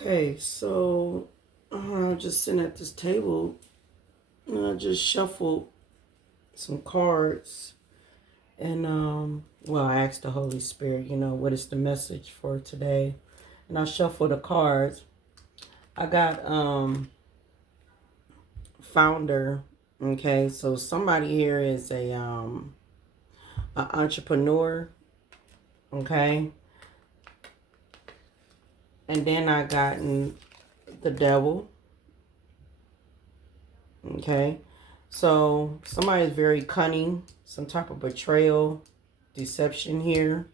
Okay, so I'm just sitting at this table and I just shuffled some cards and well, I asked the Holy Spirit, what is the message for today? And I shuffled the cards. I got founder. Okay, so somebody here is an entrepreneur. Okay, and then I got the devil. Okay, so somebody is very cunning, some type of betrayal, deception here.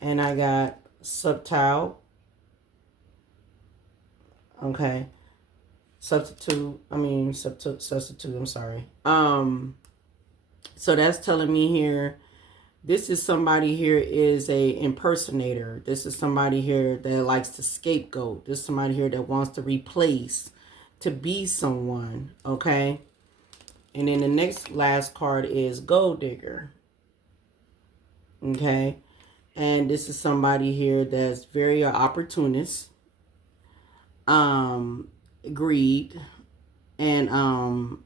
And I got subtile. Okay, substitute, I'm sorry. So that's telling me here, this is somebody here is a impersonator. This is somebody here that likes to scapegoat. This is somebody here that wants to replace, to be someone, okay? And then the last card is gold digger, okay? And this is somebody here that's very opportunist, greed, and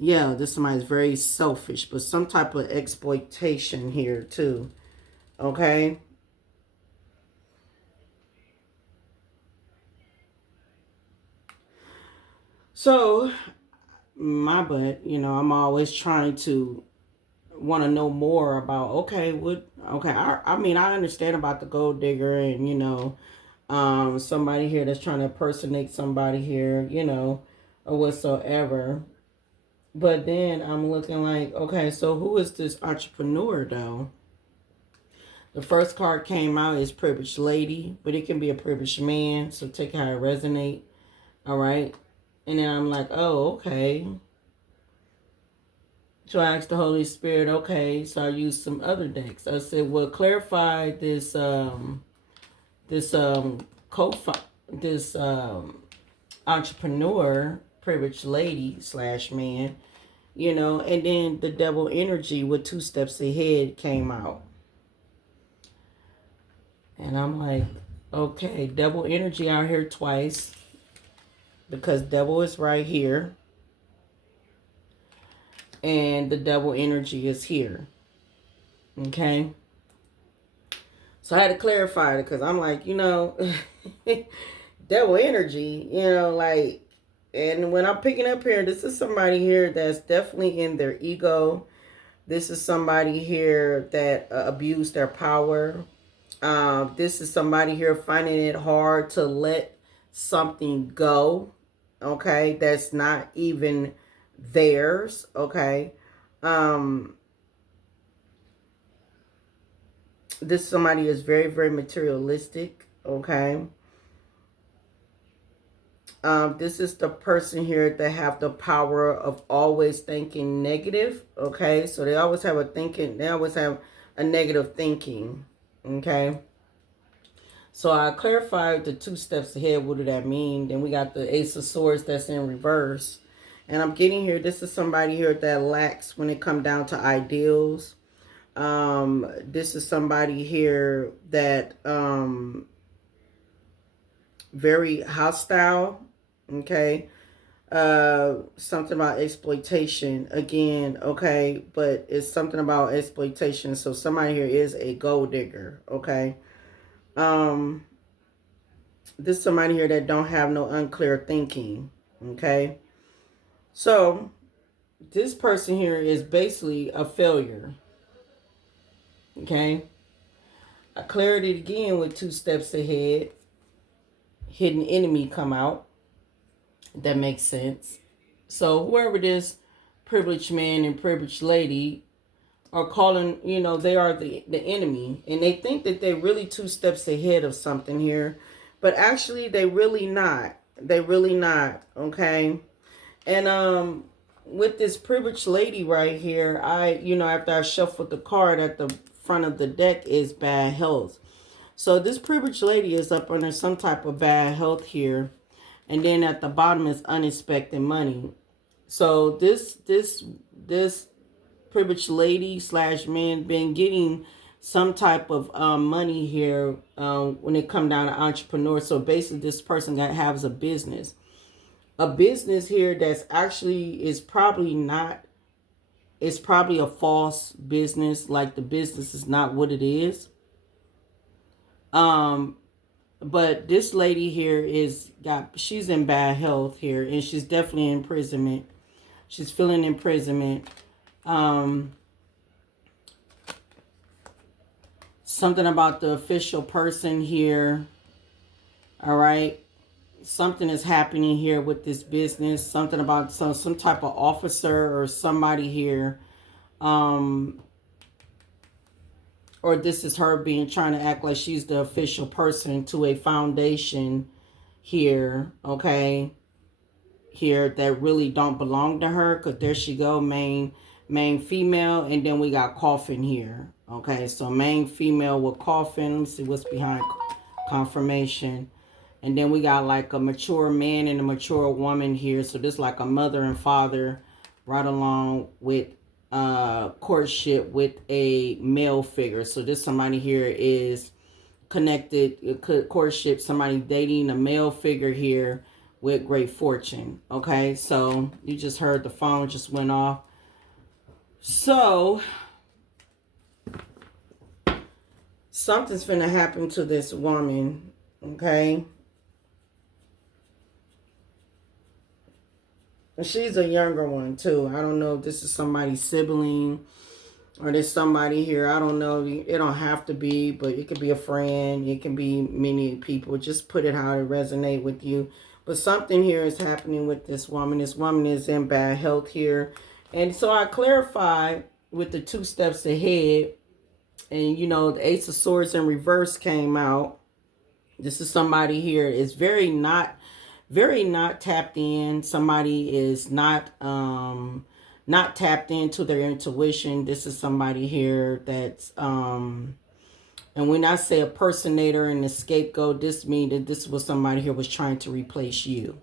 yeah, this somebody's very selfish, but some type of exploitation here too, okay? So, my butt, I'm always trying to want to know more about, okay, I mean, I understand about the gold digger and, somebody here that's trying to impersonate somebody here, or whatsoever. But then I'm looking like, okay, so who is this entrepreneur though? The first card came out is privileged lady, but it can be a privileged man. So take how it resonate. All right. And then I'm like, oh, okay. So I asked the Holy Spirit, okay, so I used some other decks. I said, well, clarify this this entrepreneur, privileged lady / man, and then the devil energy with 2 steps ahead came out. And I'm like, okay, devil energy out here twice because devil is right here. And the devil energy is here. Okay. So I had to clarify it because I'm like, devil energy, like, and when I'm picking up here, this is somebody here that's definitely in their ego. This is somebody here that abused their power. This is somebody here finding it hard to let something go. Okay. That's not even theirs. Okay. This somebody is very, very materialistic. Okay. This is the person here that have the power of always thinking negative. Okay. So they always have a negative thinking. Okay. So I clarified the 2 steps ahead. What do that mean? Then we got the Ace of Swords that's in reverse. And I'm getting here, this is somebody here that lacks when it comes down to ideals. This is somebody here that very hostile. Okay. Something about exploitation again. Okay. But it's something about exploitation. So somebody here is a gold digger. Okay. This is somebody here that don't have no unclear thinking. Okay. So this person here is basically a failure. Okay. I cleared it again with 2 steps ahead. Hidden enemy come out. That makes sense. So whoever this privileged man and privileged lady are calling, they are the enemy. And they think that they're really 2 steps ahead of something here. But actually, they really not. They really not. Okay. And with this privileged lady right here, after I shuffled the card at the front of the deck is bad health. So this privileged lady is up under some type of bad health here. And then at the bottom is unexpected money. So this privileged lady / man been getting some type of money here when it come down to entrepreneur. So basically this person that has a business here that's actually is probably not, it's probably a false business, like the business is not what it is. But this lady here she's in bad health here, and she's definitely in imprisonment. She's feeling imprisonment. Something about the official person here. All right. Something is happening here with this business. Something about some type of officer or somebody here. Or this is her trying to act like she's the official person to a foundation here. Okay. Here that really don't belong to her, because there she go, main female, and then we got coffin here. Okay, so main female with coffin. Let me see what's behind confirmation. And then we got like a mature man and a mature woman here. So this like a mother and father right along with courtship with a male figure. So this somebody here is connected, courtship, somebody dating a male figure here with great fortune. Okay, so you just heard the phone just went off. So something's finna happen to this woman. Okay, and she's a younger one too. I don't know if this is somebody's sibling or there's somebody here. I don't know. It don't have to be, but it could be a friend. It can be many people. Just put it how it resonate with you. But something here is happening with this woman. This woman is in bad health here. And so I clarified with the 2 steps ahead. And, you know, the Ace of Swords in reverse came out. This is somebody here is very not tapped in. Somebody is not tapped into their intuition. This is somebody here that's and when I say a personator and a scapegoat, this means that this was somebody here was trying to replace you.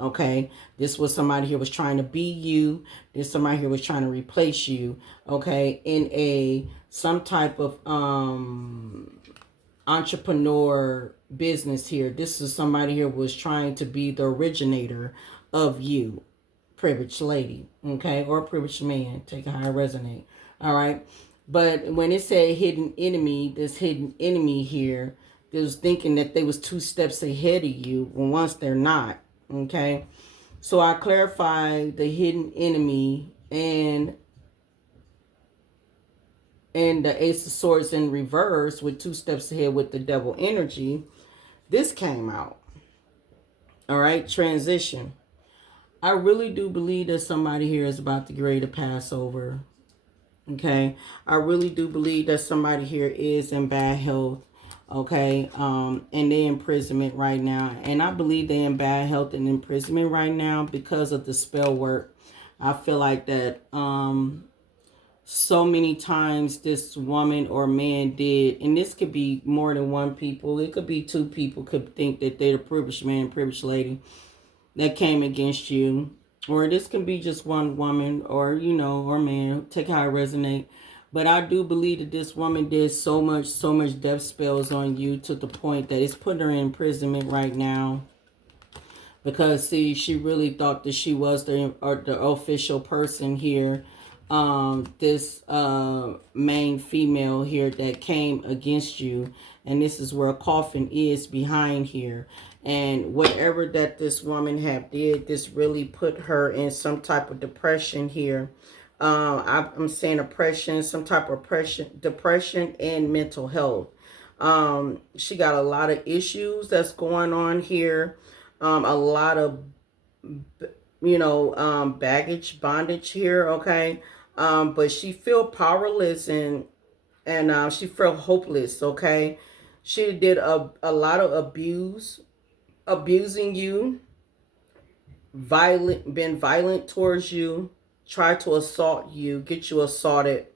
Okay, this was somebody here was trying to be you. This somebody here was trying to replace you. Okay, in some type of entrepreneur business here. This is somebody here was trying to be the originator of you, privileged lady, okay, or privileged man. Take it how it resonate. All right. But when it said hidden enemy, this hidden enemy here, they was thinking that they was 2 steps ahead of you when once they're not. Okay. So I clarified the hidden enemy and the Ace of Swords in reverse with 2 steps ahead with the devil energy. This came out. All right. Transition. I really do believe that somebody here is about to get ready to pass over. Okay, I really do believe that somebody here is in bad health. Okay, and they're in imprisonment right now, and I believe they're in bad health and imprisonment right now because of the spell work. I feel like that so many times this woman or man did, and this could be more than one people. It could be 2 people could think that they're the privileged man, privileged lady that came against you. Or this can be just one woman or, you know, or man. Take how it resonate. But I do believe that this woman did so much death spells on you to the point that it's putting her in imprisonment right now. Because, see, she really thought that she was the official person here. This main female here that came against you. And this is where a coffin is behind here. And whatever that this woman have did, this really put her in some type of depression here. I'm saying oppression, some type of depression and mental health. She got a lot of issues that's going on here. A lot of, you know, bondage here. Okay. But she feel powerless and she feel hopeless. Okay. She did a lot of abusing you, been violent towards you, tried to assault you, get you assaulted.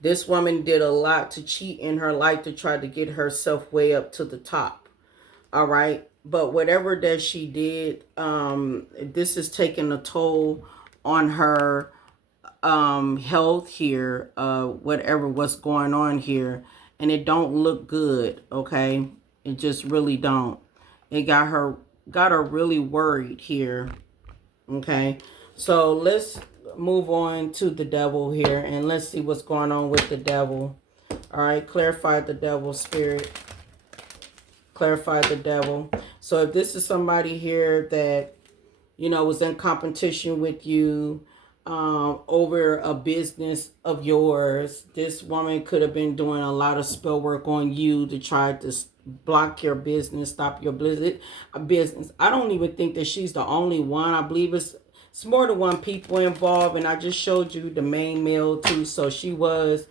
This woman did a lot to cheat in her life to try to get herself way up to the top. All right. But whatever that she did, this is taking a toll on her health here, whatever what's going on here, and it don't look good, okay? It just really don't. It got her really worried here. Okay, so let's move on to the devil here, and let's see what's going on with the devil. All right, clarify the devil, spirit. Clarify the devil. So if this is somebody here that, you know, was in competition with you over a business of yours, this woman could have been doing a lot of spell work on you to try to block your business, stop your business. I don't even think that she's the only one. I believe it's more than one people involved, and I just showed you the main male too. So she was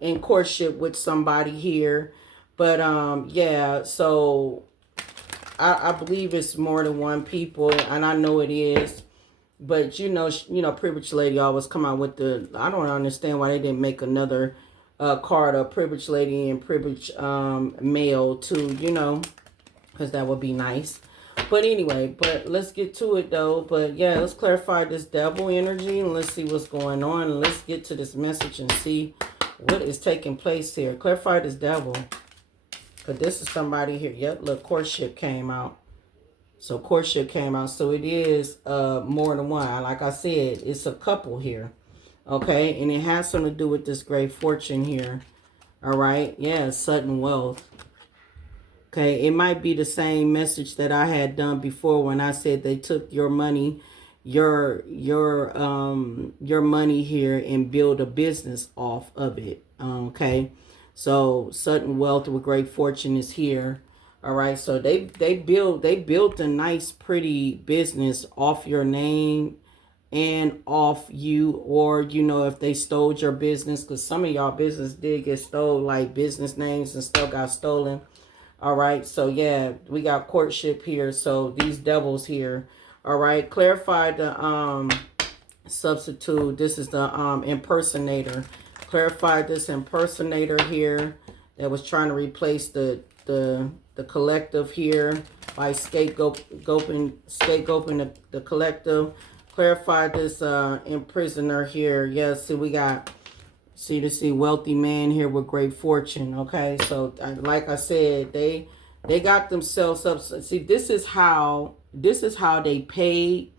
in courtship with somebody here, but yeah, so I believe it's more than one people, and I know it is. But you know, privileged lady always come out with the. I don't understand why they didn't make another card of privileged lady and privileged male too. You know, because that would be nice. But anyway, but let's get to it though. But yeah, let's clarify this devil energy and let's see what's going on. And let's get to this message and see what is taking place here. Clarify this devil. Because this is somebody here. Yep, look, courtship came out. So courtship came out. So it is more than one. Like I said, it's a couple here. Okay, and it has something to do with this great fortune here. All right, yeah, sudden wealth. Okay, it might be the same message that I had done before when I said they took your money, your money here and build a business off of it. Okay, so sudden wealth with great fortune is here. All right, so they built a nice, pretty business off your name and off you, or you know, if they stole your business, because some of y'all business did get stolen, like business names and stuff got stolen. All right, so yeah, we got courtship here. So these devils here. All right, clarify the substitute. This is the impersonator. Clarify this impersonator here that was trying to replace the collective here by scapegoating the collective. Clarify this imprisoner here. Yes, see, we got see wealthy man here with great fortune. Okay, so like I said, they got themselves up. See, this is how they paid,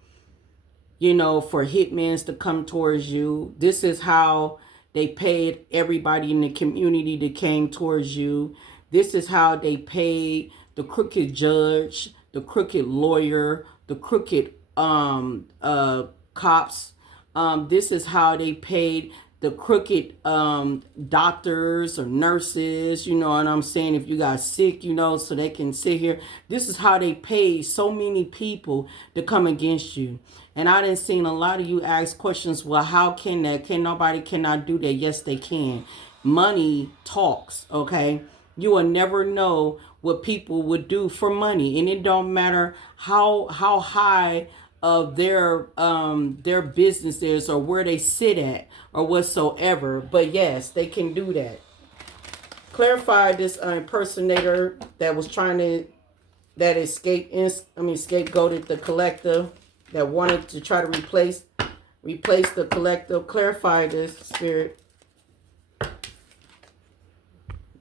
you know, for hitmans to come towards you. This is how they paid everybody in the community that came towards you. This is how they paid the crooked judge, the crooked lawyer, the crooked cops. This is how they paid the crooked doctors or nurses, you know what I'm saying, if you got sick, you know, so they can sit here. This is how they paid so many people to come against you. And I done seen a lot of you ask questions, well, how can that? Nobody cannot do that? Yes, they can. Money talks, okay? You will never know what people would do for money. And it don't matter how high of their business is or where they sit at or whatsoever, but yes, they can do that. Clarify this impersonator that was trying to scapegoated the collective, that wanted to try to replace the collective. Clarify this, spirit.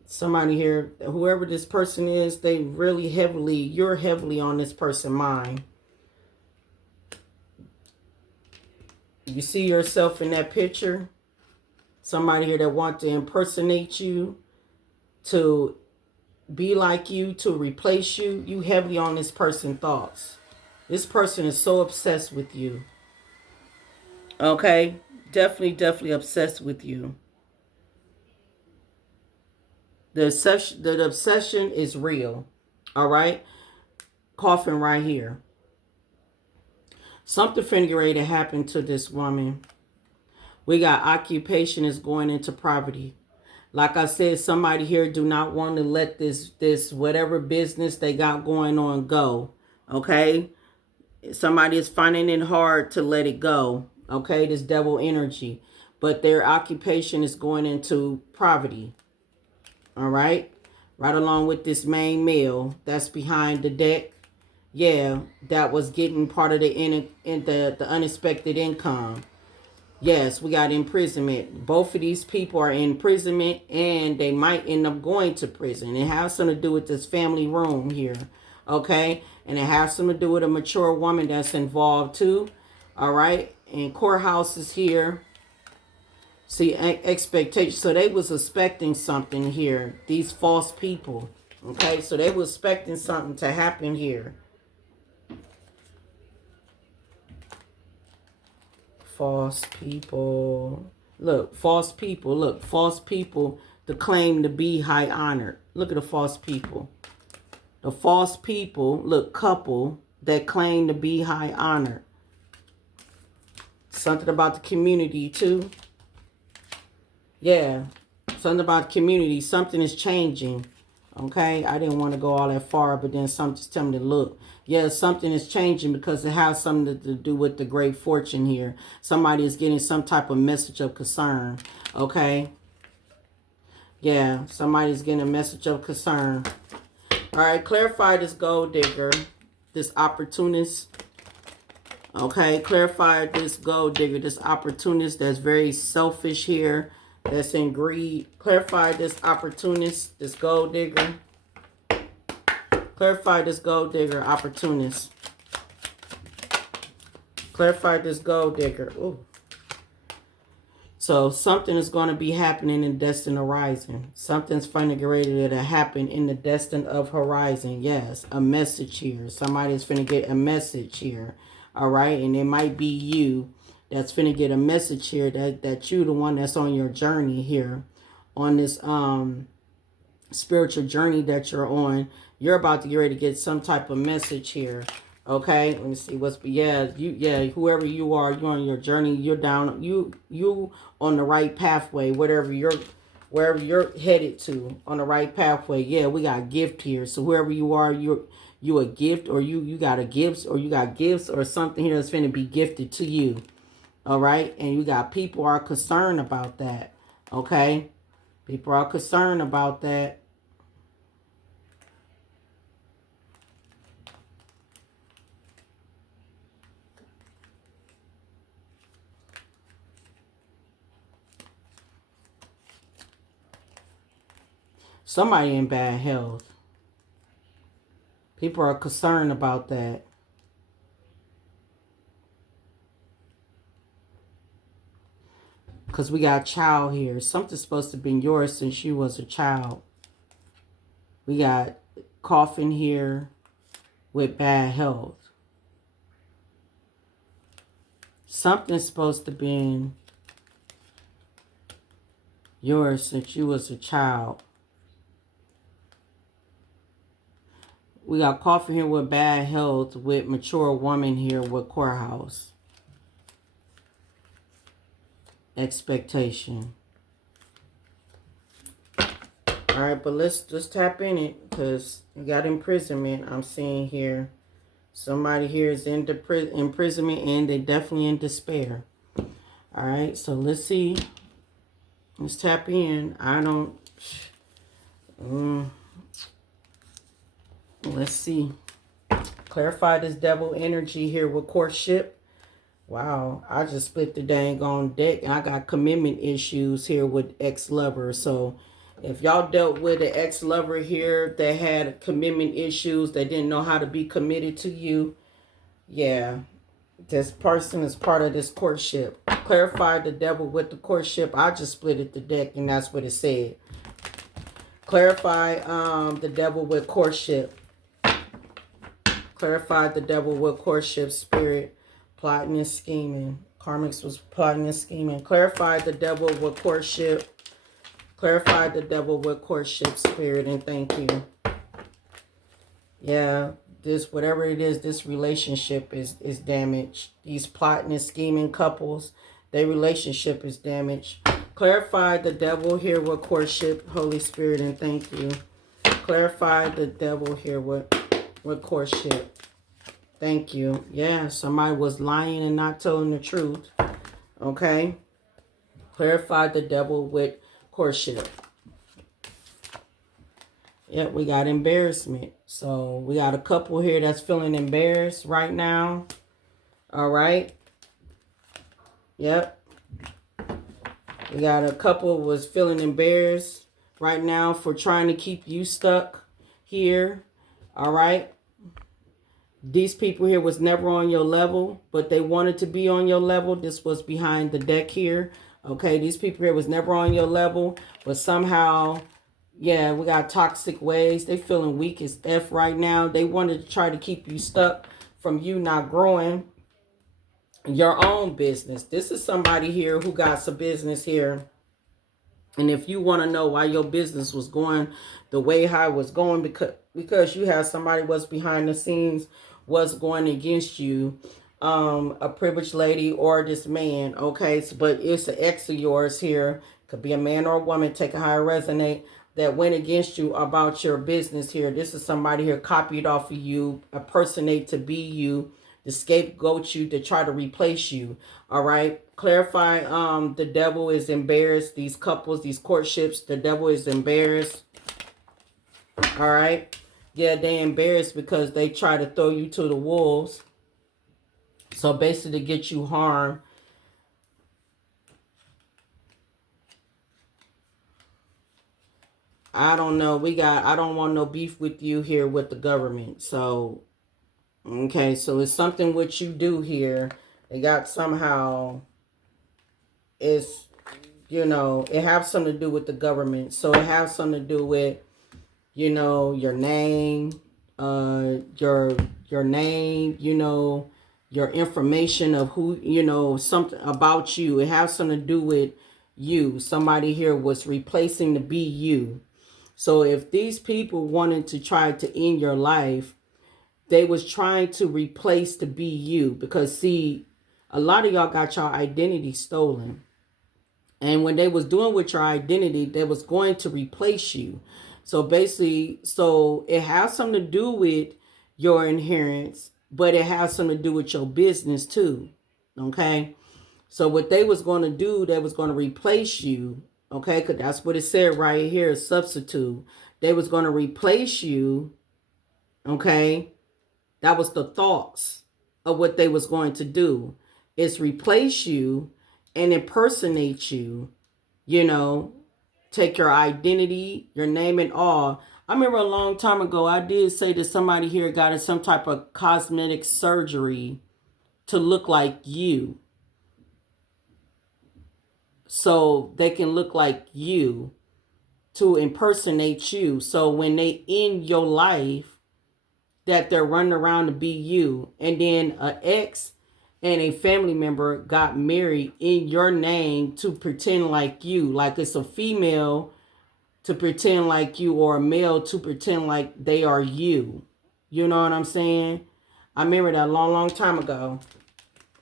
Somebody here, whoever this person is, they really you're heavily on this person's mind. You see yourself in that picture? Somebody here that wants to impersonate you, to be like you, to replace you. You heavily on this person's thoughts. This person is so obsessed with you. Okay? Definitely obsessed with you. The obsession is real. All right? Coffin right here. Something finna ready to happen to this woman. We got occupation is going into poverty. Like I said, somebody here do not want to let this whatever business they got going on go. Okay? Somebody is finding it hard to let it go. Okay? This devil energy. But their occupation is going into poverty. All right? Right along with this main male that's behind the deck. Yeah, that was getting part of the unexpected income. Yes, we got imprisonment. Both of these people are in imprisonment, and they might end up going to prison. It has something to do with this family room here. Okay? And it has something to do with a mature woman that's involved too. All right? And courthouse is here. See, expectation. So they was expecting something here. These false people. Okay? So they was expecting something to happen here. False people. Look, false people. Look, false people to claim to be high honored. Look at the false people. The false people, look, couple that claim to be high honored. Something about the community too. Yeah, something about community. Something is changing. Okay, I didn't want to go all that far, but then something just tell me to look. Yeah, something is changing because it has something to do with the great fortune here. Somebody is getting some type of message of concern. Okay. Yeah, somebody's getting a message of concern. All right, clarify this gold digger, this opportunist. Okay, clarify this gold digger, this opportunist that's very selfish here, that's in greed. Clarify this opportunist, this gold digger. Clarify this gold digger, opportunist. Clarify this gold digger. Ooh. So something is going to be happening in destined horizon. Something's finna get ready to happen in the destined of horizon. Yes, a message here. Somebody's finna get a message here. All right, and it might be you that's finna get a message here that you the one that's on your journey here, on this spiritual journey that you're on. You're about to get ready to get some type of message here. Okay, let me see what's whoever you are, you're on your journey, you're down, you on the right pathway, wherever you're headed to, on the right pathway. Yeah, we got a gift here. So whoever you are, you a gift, or you got a gift, or you got gifts or something here that's going to be gifted to you. All right, and you got people are concerned about that. Okay, people are concerned about that. Somebody in bad health. People are concerned about that. Because we got a child here. Something's supposed to be yours since you was a child. We got coffin here with bad health. Something's supposed to be yours since you was a child. We got coffin here with bad health, with mature woman here with courthouse. Expectation. All right, but let's just tap in it, because we got imprisonment. I'm seeing here somebody here is in imprisonment, and they definitely in despair. All right, so let's see. Let's tap in. Let's see. Clarify this devil energy here with courtship. Wow, I just split the dang on deck, and I got commitment issues here with ex-lover. So if y'all dealt with an ex-lover here that had commitment issues, that didn't know how to be committed to you, yeah, this person is part of this courtship. Clarify the devil with the courtship. I just split it the deck, and that's what it said. Clarify the devil with courtship. Clarify the devil with courtship, spirit, plotting and scheming. Karmics was plotting and scheming. Clarify the devil with courtship. Clarify the devil with courtship, spirit, and thank you. Yeah, this, whatever it is, this relationship is damaged. These plotting and scheming couples, their relationship is damaged. Clarify the devil here with courtship, Holy Spirit, and thank you. Clarify the devil here with courtship. Thank you. Yeah, somebody was lying and not telling the truth. Okay. Clarify the devil with courtship. Yep, we got embarrassment. So we got a couple here that's feeling embarrassed right now. All right. Yep. We got a couple was feeling embarrassed right now for trying to keep you stuck here. All right. These people here was never on your level, but they wanted to be on your level. This was behind the deck here. Okay, these people here was never on your level, but somehow, yeah, we got toxic ways. They feeling weak as F right now. They wanted to try to keep you stuck from you not growing your own business. This is somebody here who got some business here. And if you want to know why your business was going the way how it was going, because you have somebody was behind the scenes was going against you, a privileged lady or this man, okay? So, but it's an ex of yours here, could be a man or a woman, take a high resonate, that went against you about your business here. This is somebody here copied off of you, impersonate to be you, to scapegoat you, to try to replace you. All right. Clarify, the devil is embarrassed. These couples, these courtships, the devil is embarrassed. All right. Yeah, they embarrassed because they try to throw you to the wolves. So basically to get you harmed. I don't know. I don't want no beef with you here with the government. So, okay. So it's something what you do here. They got somehow, it's, it has something to do with the government. So it has something to do with, your name, your name, your information of who, something about you. It has something to do with you. Somebody here was replacing to be you. So if these people wanted to try to end your life, they was trying to replace to be you. Because see, a lot of y'all got your identity stolen. And when they was doing with your identity, they was going to replace you. So basically, so it has something to do with your inheritance, but it has something to do with your business too. Okay. So what they was going to do, they was going to replace you. Okay. Because that's what it said right here, substitute. They was going to replace you. Okay. That was the thoughts of what they was going to do, is replace you and impersonate you, take your identity, your name and all. I remember a long time ago, I did say that somebody here got some type of cosmetic surgery to look like you. So they can look like you, to impersonate you. So when they end your life, that they're running around to be you. And then an ex and a family member got married in your name to pretend like you. Like it's a female to pretend like you, or a male to pretend like they are you. You know what I'm saying? I remember that a long, long time ago.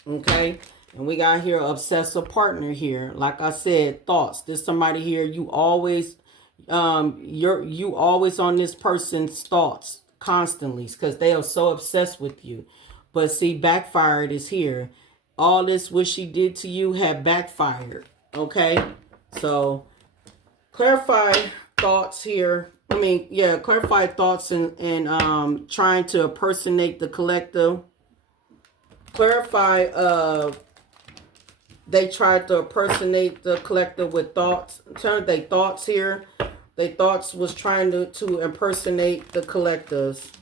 Okay? And we got here obsessive partner here. Like I said, thoughts. There's somebody here, you always you always on this person's thoughts constantly, because they are so obsessed with you. But see, backfired is here. All this what she did to you had backfired. Okay? So clarify thoughts here. Clarify thoughts and trying to impersonate the collective. Clarify they tried to impersonate the collective with thoughts. Turn their thoughts here. Their thoughts was trying to impersonate the collective.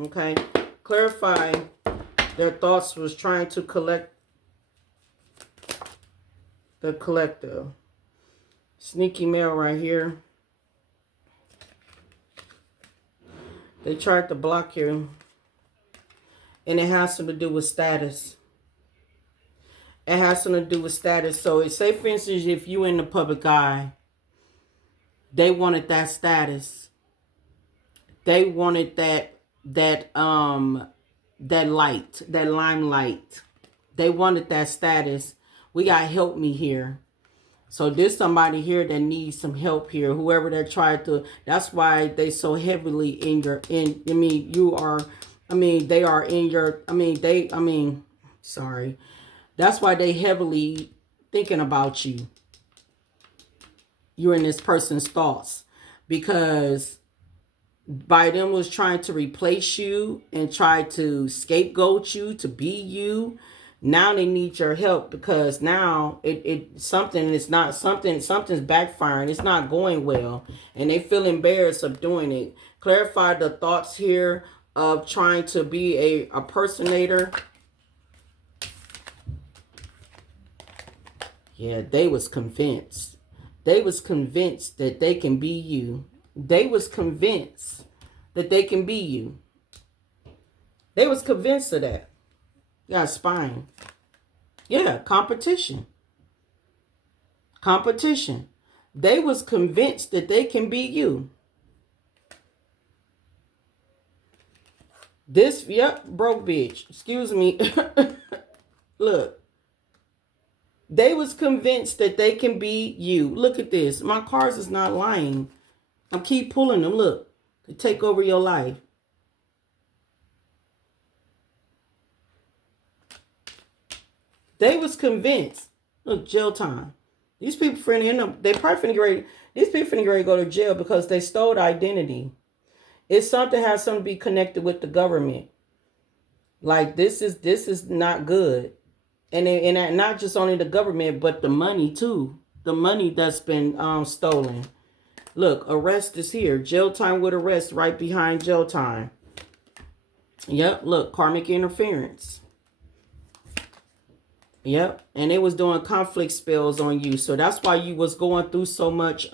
Okay. Clarify their thoughts was trying to collect the collective. Sneaky mail right here. They tried to block you. And it has something to do with status. It has something to do with status. So say for instance, if you in the public eye, they wanted that status. They wanted that light, that limelight. They wanted that status. We got help me here. So there's somebody here that needs some help here. Whoever that tried to, that's why they so heavily in your, they are in your, sorry. That's why they heavily thinking about you. You're in this person's thoughts. because by them was trying to replace you and try to scapegoat you to be you. Now they need your help because now something's backfiring. It's not going well, and they feel embarrassed of doing it. Clarify the thoughts here of trying to be a impersonator. Yeah, they was convinced. They was convinced that they can be you. They was convinced that they can be you. They was convinced of that. Yeah, spine. Yeah, competition. Competition. They was convinced that they can be you. This, yep, broke bitch. Excuse me. Look. They was convinced that they can be you. Look at this. My cards is not lying. I keep pulling them. Look. To take over your life. They was convinced. Look, jail time. These people finna end up, they probably finna get ready. These people finna get ready to go to jail because they stole identity. It's something has something to be connected with the government. Like this is not good. And not just only the government, but the money too. The money that's been stolen. Look, arrest is here. Jail time with arrest right behind jail time. Yep, look, karmic interference. Yep, and they was doing conflict spells on you. So that's why you was going through so much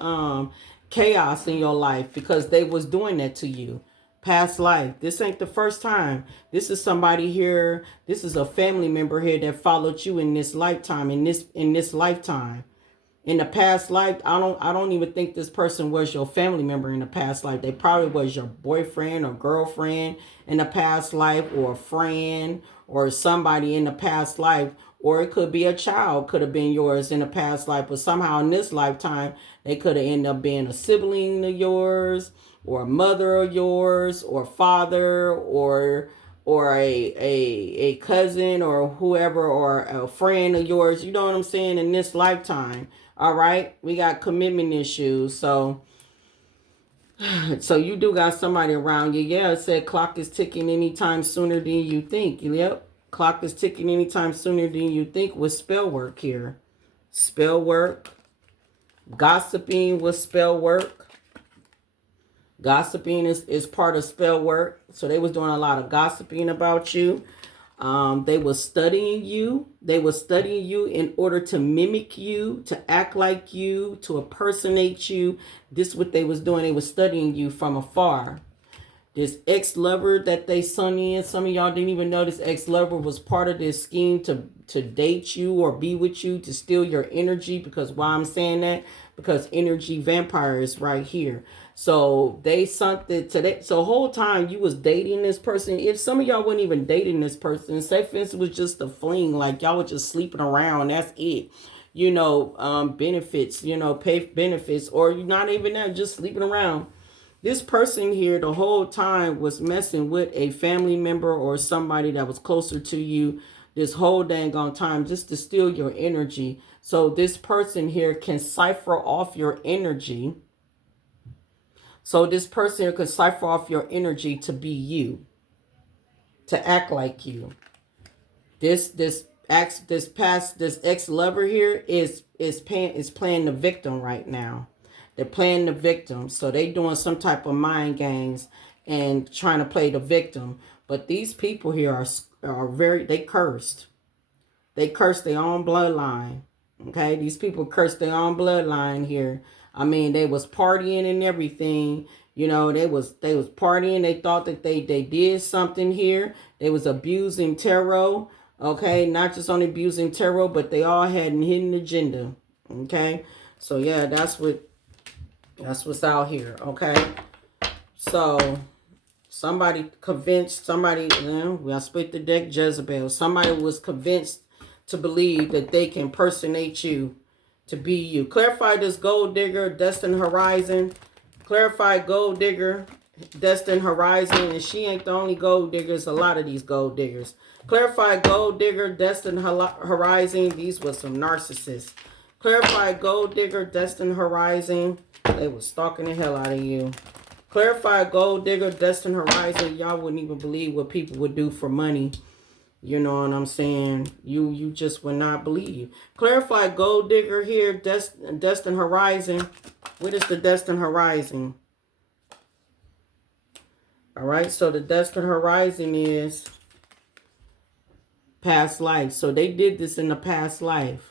chaos in your life, because they was doing that to you. Past life. This ain't the first time. This is somebody here. This is a family member here that followed you in this lifetime, in this lifetime. In the past life, I don't even think this person was your family member in the past life. They probably was your boyfriend or girlfriend in the past life, or a friend, or somebody in the past life. Or it could be a child, could have been yours in the past life, but somehow in this lifetime, they could have ended up being a sibling of yours, or a mother of yours, or father, or a cousin, or whoever, or a friend of yours. You know what I'm saying? In this lifetime. All right, we got commitment issues. So you do got somebody around you. Yeah, it said clock is ticking anytime sooner than you think. Yep, clock is ticking anytime sooner than you think with spell work here. Spell work. Gossiping with spell work. Gossiping is part of spell work. So they was doing a lot of gossiping about you. They were studying you. They were studying you in order to mimic you, to act like you, to impersonate you. This is what they was doing. They were studying you from afar. This ex-lover that they sung in, some of y'all didn't even know this ex-lover was part of this scheme to date you or be with you, to steal your energy. Because why I'm saying that? Because energy vampire is right here. So they something today. So whole time you was dating this person. If some of y'all weren't even dating this person, say for instance it was just a fling, like y'all were just sleeping around, that's it. You know, benefits, you know, pay benefits, or you're not even there, just sleeping around. This person here the whole time was messing with a family member or somebody that was closer to you this whole dang on time, just to steal your energy. So this person here can cipher off your energy. So this person here could cipher off your energy to be you, to act like you. This ex-lover here is playing the victim right now. They're playing the victim. So they doing some type of mind games and trying to play the victim. But these people here are they cursed. They cursed their own bloodline. Okay, these people cursed their own bloodline here. I mean, they was partying and everything. You know, they was partying. They thought that they did something here. They was abusing tarot. Okay, not just only abusing tarot, but they all had a hidden agenda. Okay, so yeah, that's what's out here. Okay, so somebody convinced somebody. We split the deck, Jezebel. Somebody was convinced to believe that they can impersonate you to be you. Clarify this gold digger, destined horizon. Clarify gold digger, destined horizon. And she ain't the only gold digger. There's a lot of these gold diggers. Clarify gold digger, destined horizon. These were some narcissists. Clarify gold digger, destined horizon. They was stalking the hell out of you. Clarify gold digger, destined horizon. Y'all wouldn't even believe what people would do for money. You know what I'm saying? You just would not believe. Clarify gold digger here, destined horizon. What is the destined horizon? All right, so the destined horizon is past life. So they did this in the past life.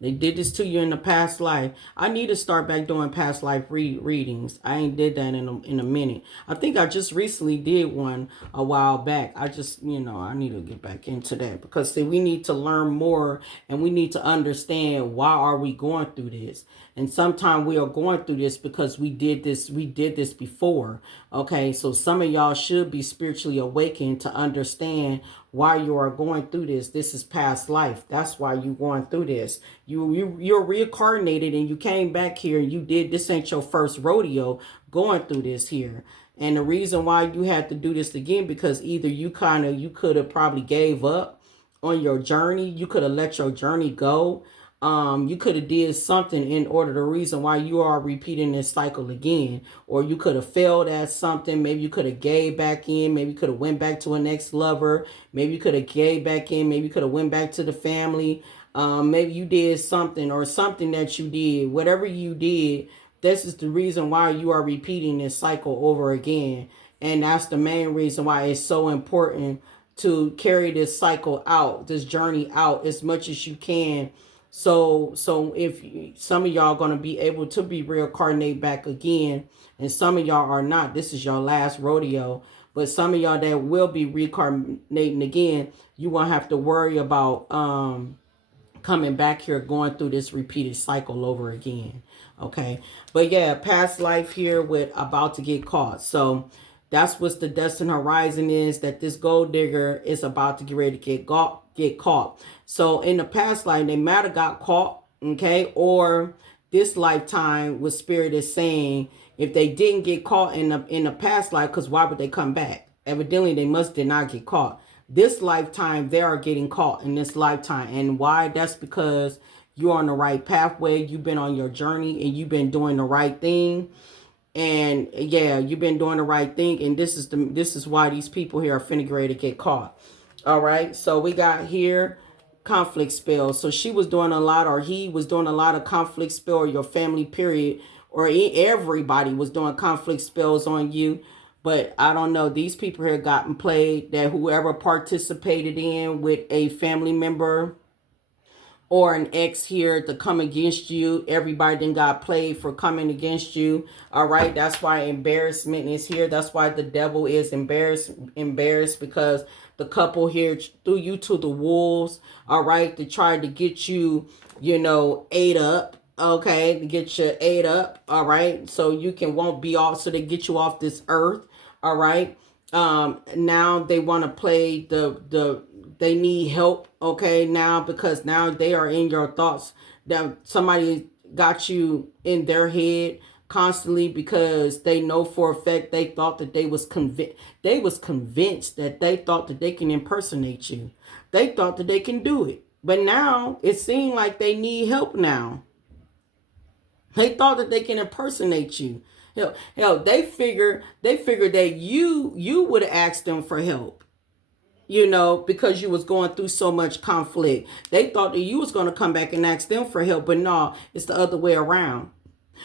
They did this to you in the past life. I need to start back doing past life readings. I ain't did that in a minute. I think I just recently did one a while back. I just, I need to get back into that. Because, see, we need to learn more. And we need to understand why are we going through this. And sometimes we are going through this because we did this before. Okay, so some of y'all should be spiritually awakened to understand why you are going through this. This is past life. That's why you're going through this. You're reincarnated and you came back here and you did this. Ain't your first rodeo going through this here. And the reason why you had to do this again, because either you could have probably gave up on your journey. You could have let your journey go. You could have did something in order the reason why you are repeating this cycle again, or you could have failed at something. Maybe you could have gave back in. Maybe you could have went back to an ex-lover. Maybe you could have gave back in. Maybe you could have went back to the family. Maybe you did something or something that you did. Whatever you did, this is the reason why you are repeating this cycle over again. And that's the main reason why it's so important to carry this cycle out, this journey out as much as you can. So if some of y'all going to be able to be reincarnated back again, and some of y'all are not, this is your last rodeo. But some of y'all that will be reincarnating again, you won't have to worry about coming back here, going through this repeated cycle over again. Okay. But yeah, past life here with about to get caught. So that's what the destined horizon is, that this gold digger is about to get ready to get caught. So in the past life, they might have got caught, okay? Or this lifetime, what Spirit is saying, if they didn't get caught in the past life, because why would they come back? Evidently, they did not get caught. This lifetime, they are getting caught in this lifetime. And why? That's because you're on the right pathway. You've been on your journey and you've been doing the right thing. And yeah, you've been doing the right thing. And this is why these people here are finna get ready to get caught. All right. So we got here conflict spells. So she was doing a lot, or he was doing a lot of conflict spell, or your family, period, or everybody was doing conflict spells on you. But I don't know. These people here gotten played, that whoever participated in with a family member or an ex here to come against you, everybody then got played for coming against you. All right. That's why embarrassment is here. That's why the devil is embarrassed because the couple here threw you to the wolves. All right. To try to get you, ate up. Okay. To get you ate up. All right. So you won't be off. So they get you off this earth. All right. Now they want to play they need help. Okay. Now, because now they are in your thoughts, that somebody got you in their head constantly, because they know for a fact they thought that they was convinced that they thought that they can impersonate you. They thought that they can do it. But now it seems like they need help now. They thought that they can impersonate you. Hell, they figured that you would have asked them for help. Because you was going through so much conflict. They thought that you was going to come back and ask them for help, but no, it's the other way around.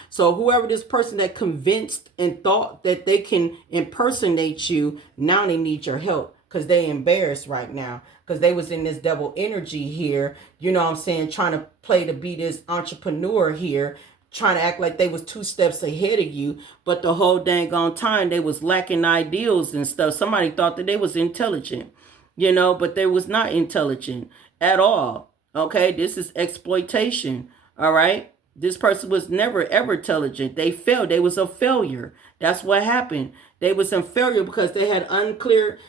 So whoever this person that convinced and thought that they can impersonate you, now they need your help, because they embarrassed right now, because they was in this devil energy here, trying to play to be this entrepreneur here, trying to act like they was 2 steps ahead of you, but the whole dang on time they was lacking ideals and stuff. Somebody thought that they was intelligent, but they was not intelligent at all. Okay, this is exploitation. All right, this person was never ever intelligent. They failed. They was a failure. That's what happened. They was in failure because they had unclear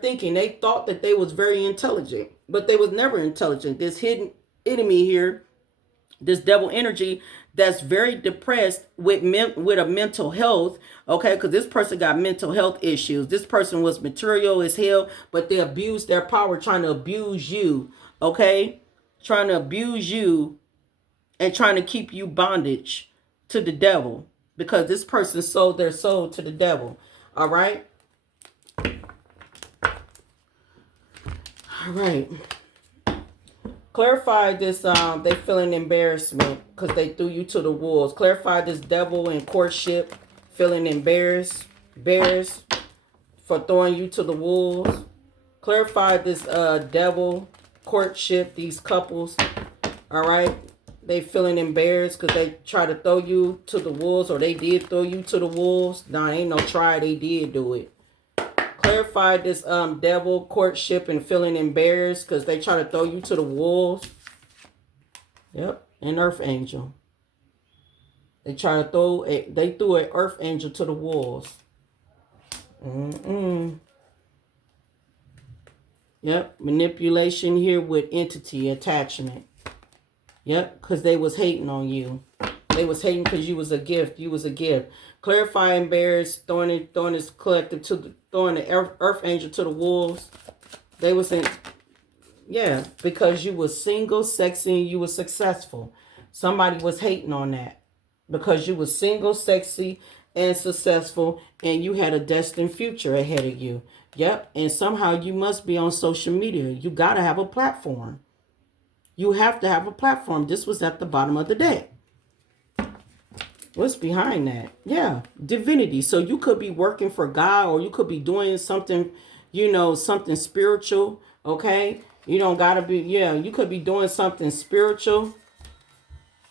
thinking. They thought that they was very intelligent, but they was never intelligent. This hidden enemy here, this devil energy that's very depressed with a mental health, okay, because this person got mental health issues. This person was material as hell, but they abused their power trying to abuse you, okay? trying to abuse you and trying to keep you bondage to the devil, because this person sold their soul to the devil. All right. All right. Clarify this. They feeling embarrassment because they threw you to the wolves. Clarify this devil in courtship feeling embarrassed for throwing you to the wolves. Clarify this devil courtship, these couples. All right. They feeling embarrassed because they try to throw you to the wolves, or they did throw you to the wolves. Nah, ain't no try. They did do it. Clarify this devil courtship and feeling embarrassed because they try to throw you to the wolves. Yep, an earth angel. They threw an earth angel to the wolves. Yep, manipulation here with entity attachment. Yep, because they was hating on you. They was hating because you was a gift. You was a gift. Clarify embarrassed, throwing this collective throwing the earth angel to the wolves. They was in, yeah, because you was single, sexy, and you was successful. Somebody was hating on that because you was single, sexy, and successful, and you had a destined future ahead of you. Yep, and somehow you must be on social media. You gotta have a platform. You have to have a platform. This was at the bottom of the deck. What's behind that? Yeah, divinity. So you could be working for God, or you could be doing something, something spiritual, okay? You don't got to be, you could be doing something spiritual,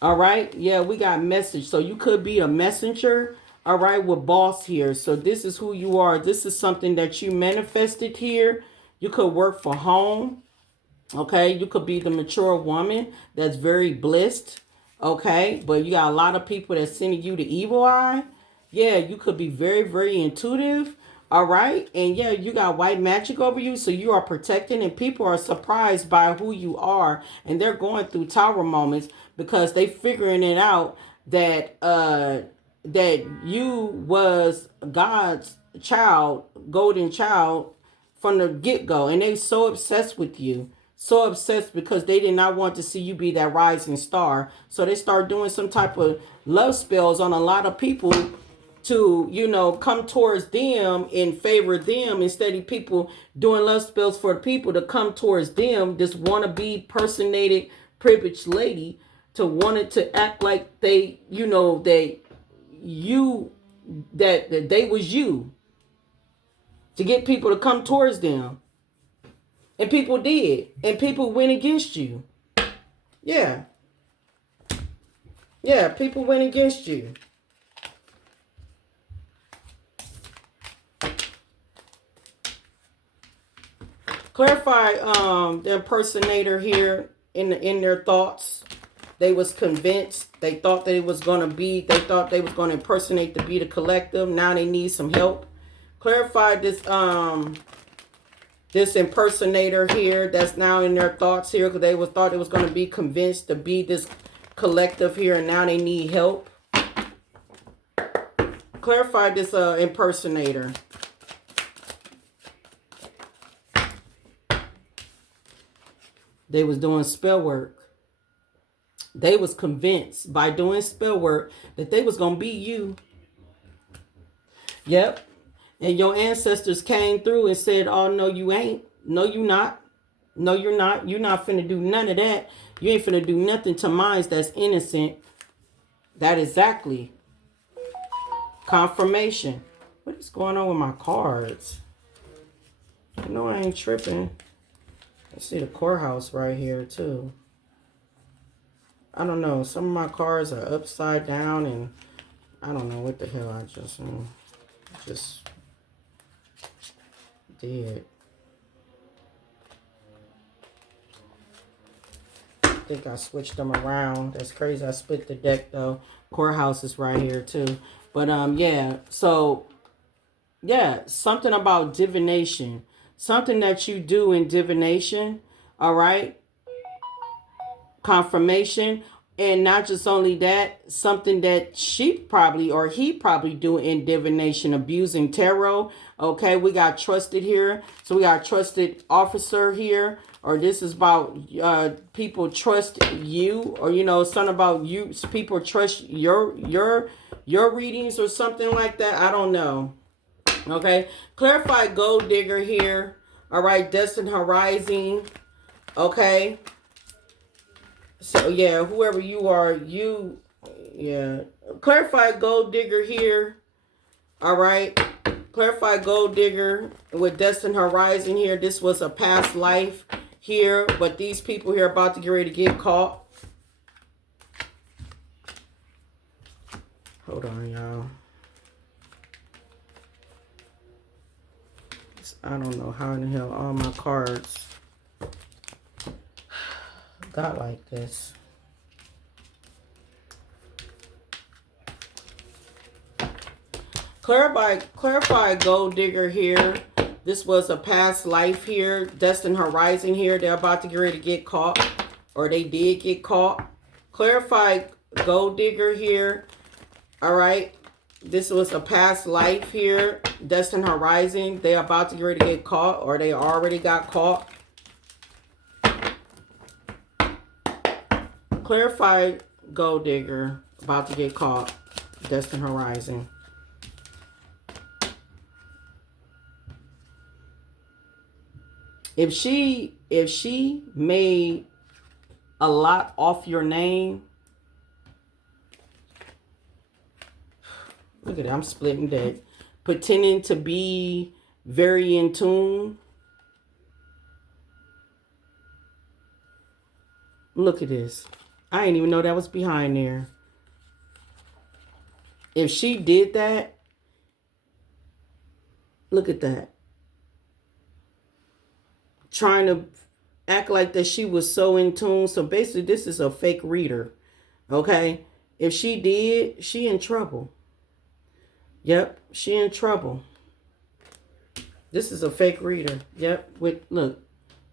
all right? Yeah, we got message. So you could be a messenger, all right, with boss here. So this is who you are. This is something that you manifested here. You could work for home, okay? You could be the mature woman that's very blissed. Okay, but you got a lot of people that's sending you the evil eye. Yeah, you could be very, very intuitive. All right. And yeah, you got white magic over you. So you are protecting, and people are surprised by who you are. And they're going through tower moments because they figuring it out that that you was God's child, golden child from the get-go. And they so obsessed with you. So obsessed because they did not want to see you be that rising star. So they start doing some type of love spells on a lot of people to, come towards them and favor them, instead of people doing love spells for people to come towards them. This wannabe personated privileged lady to want it to act like they, that they was you, to get people to come towards them. And people did. And people went against you. Yeah. Yeah, people went against you. Clarify the impersonator here in their thoughts. They was convinced. They thought they was going to impersonate to be the collective. Now they need some help. Clarify this this impersonator here that's now in their thoughts here, because they thought it was going to be convinced to be this collective here, and now they need help. Clarify this impersonator. They was doing spell work. They was convinced by doing spell work that they was going to be you. Yep. And your ancestors came through and said, oh, no, you ain't. No, you not. No, you're not. You're not finna do none of that. You ain't finna do nothing to minds that's innocent. That exactly. Confirmation. What is going on with my cards? I know I ain't tripping. I see the courthouse right here, too. I don't know. Some of my cards are upside down, and I don't know what the hell I just did. I think I switched them around. That's crazy. I split the deck, though. Courthouse is right here, too. But, yeah. So, yeah. Something about divination. Something that you do in divination. All right. Confirmation. And not just only that, something that she probably or he probably do in divination, abusing tarot. Okay, we got trusted here. So we got trusted officer here. or this is about people trust you, or you know, something about you, people trust your readings or something like that. I don't know. Okay, clarify gold digger here. All right, destined horizon. Okay, so yeah, whoever you are, you, yeah, clarify gold digger here. All right, clarify gold digger with destined horizon here. This was a past life here, but these people here are about to get ready to get caught. Hold on, y'all. I don't know how in the hell all my cards got like this. Clarify gold digger here. This was a past life here. Destined horizon here. They're about to get ready to get caught. Or they did get caught. Clarify gold digger here. Alright. This was a past life here. Destined horizon. They're about to get ready to get caught. Or they already got caught. Clarify gold digger. About to get caught. Destined horizon. If she made a lot off your name, look at it, I'm splitting that. Pretending to be very in tune. Look at this. I didn't even know that was behind there. If she did that, look at that. Trying to act like that she was so in tune. So basically this is a fake reader. Okay. If she did, she in trouble. Yep. She in trouble. This is a fake reader. Yep. Look.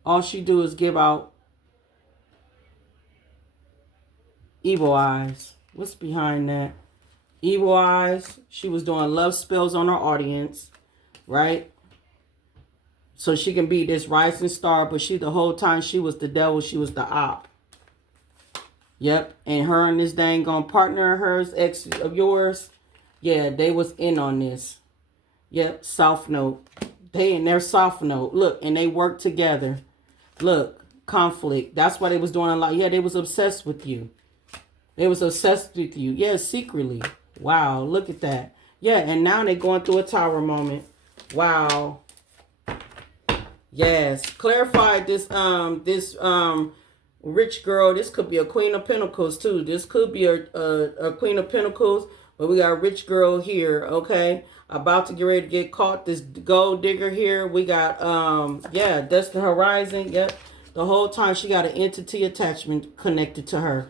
All she do is give out evil eyes. What's behind that? Evil eyes. She was doing love spells on her audience. Right? So she can be this rising star, but the whole time she was the devil, she was the op. Yep. And her and this dang on partner of hers, ex of yours, yeah, they was in on this. Yep, soft note. They in their soft note. Look, and they work together. Look, conflict. That's why they was doing a lot. Yeah, they was obsessed with you. They was obsessed with you. Yeah, secretly. Wow, look at that. Yeah, and now they going through a tower moment. Wow. Yes, clarify this rich girl. This could be a Queen of Pentacles too. This could be a Queen of Pentacles, but we got a rich girl here, okay? About to get ready to get caught. This gold digger here. We got yeah, destined horizon. Yep. The whole time she got an entity attachment connected to her.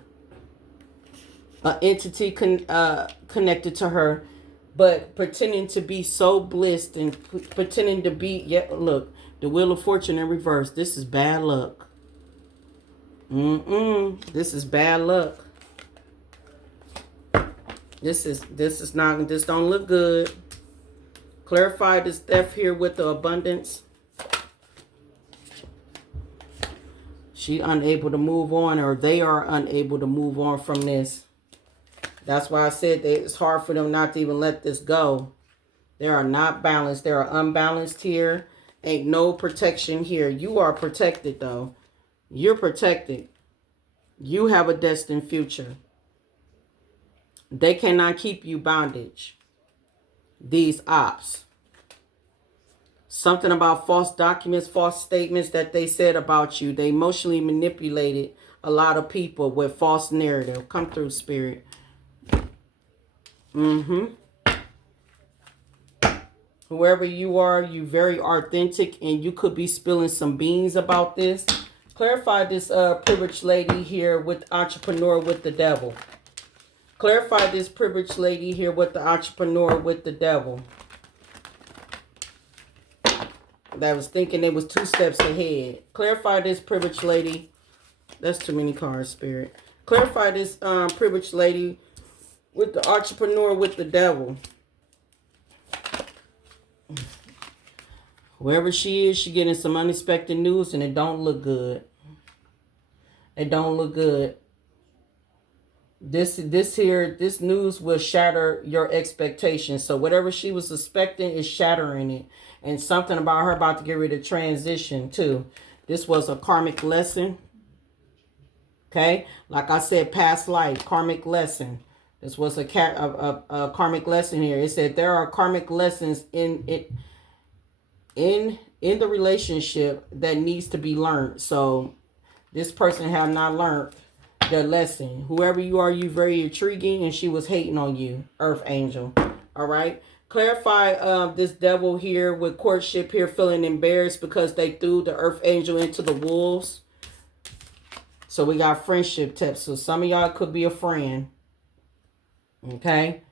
An entity connected to her, but pretending to be so blissed and pretending to be, yeah, look. The Wheel of Fortune in reverse. This is bad luck. This is bad luck. This don't look good. Clarify this theft here with the abundance. She unable to move on, or they are unable to move on from this. That's why I said that it's hard for them not to even let this go. They are not balanced. They are unbalanced here. Ain't no protection here. You are protected, though. You're protected. You have a destined future. They cannot keep you bondage. These ops. Something about false documents, false statements that they said about you. They emotionally manipulated a lot of people with false narrative. Come through, Spirit. Whoever you are, you very authentic, and you could be spilling some beans about this. Clarify this privileged lady here with entrepreneur with the devil. Clarify this privileged lady here with the entrepreneur with the devil. That was thinking they was 2 steps ahead. Clarify this privileged lady. That's too many cards, Spirit. Clarify this privileged lady with the entrepreneur with the devil. Whoever she is, she getting some unexpected news, and it don't look good. It don't look good. This news will shatter your expectations. So whatever she was expecting is shattering it. And something about her about to get ready to transition too. This was a karmic lesson. Okay, like I said, past life, karmic lesson. This was a karmic lesson here. It said there are karmic lessons in the relationship that needs to be learned. So this person have not learned the lesson. Whoever you are, you very intriguing, and she was hating on you, Earth Angel. All right. Clarify this devil here with courtship here feeling embarrassed because they threw the Earth Angel into the wolves. So we got friendship tips. So some of y'all could be a friend. Okay.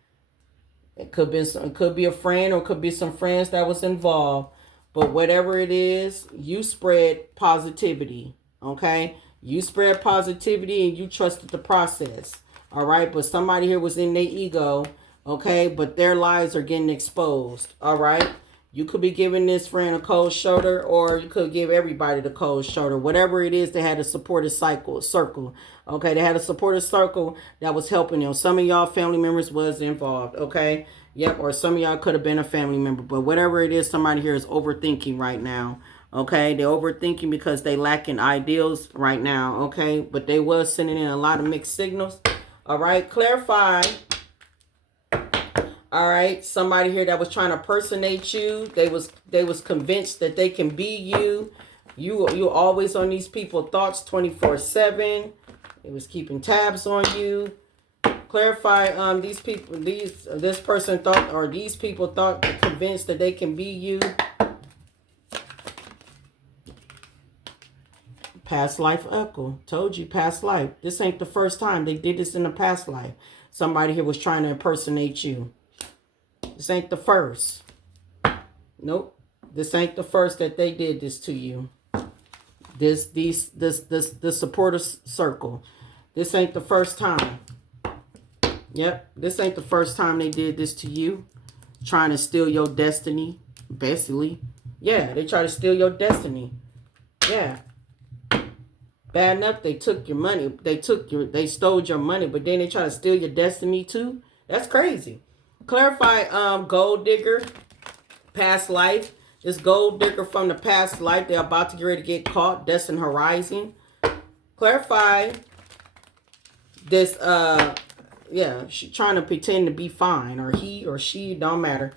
It could be a friend, or it could be some friends that was involved. But whatever it is, you spread positivity. Okay. You spread positivity and you trusted the process. All right. But somebody here was in their ego. Okay. But their lies are getting exposed. All right. You could be giving this friend a cold shoulder, or you could give everybody the cold shoulder. Whatever it is, they had a supportive circle. Okay. They had a supportive circle that was helping them. Some of y'all family members was involved. Okay. Yep. Or some of y'all could have been a family member. But whatever it is, somebody here is overthinking right now. Okay, they're overthinking because they lacking ideals right now. Okay, but they was sending in a lot of mixed signals. All right, clarify. All right, somebody here that was trying to impersonate you. They was convinced that they can be you. You always on these people's thoughts 24/7. They was keeping tabs on you. Clarify. These people, this person thought, or these people thought, convinced that they can be you. Past life echo. Told you, past life. This ain't the first time they did this in the past life. Somebody here was trying to impersonate you. This ain't the first. Nope. This ain't the first that they did this to you. This supporter circle. This ain't the first time. Yep. This ain't the first time they did this to you. Trying to steal your destiny. Basically. Yeah, they try to steal your destiny. Yeah. Bad enough they took your money. They stole your money, but then they try to steal your destiny too. That's crazy. Clarify gold digger, past life. This gold digger from the past life, they're about to get ready to get caught. Destined horizon. Clarify this yeah, she trying to pretend to be fine, or he or she, don't matter.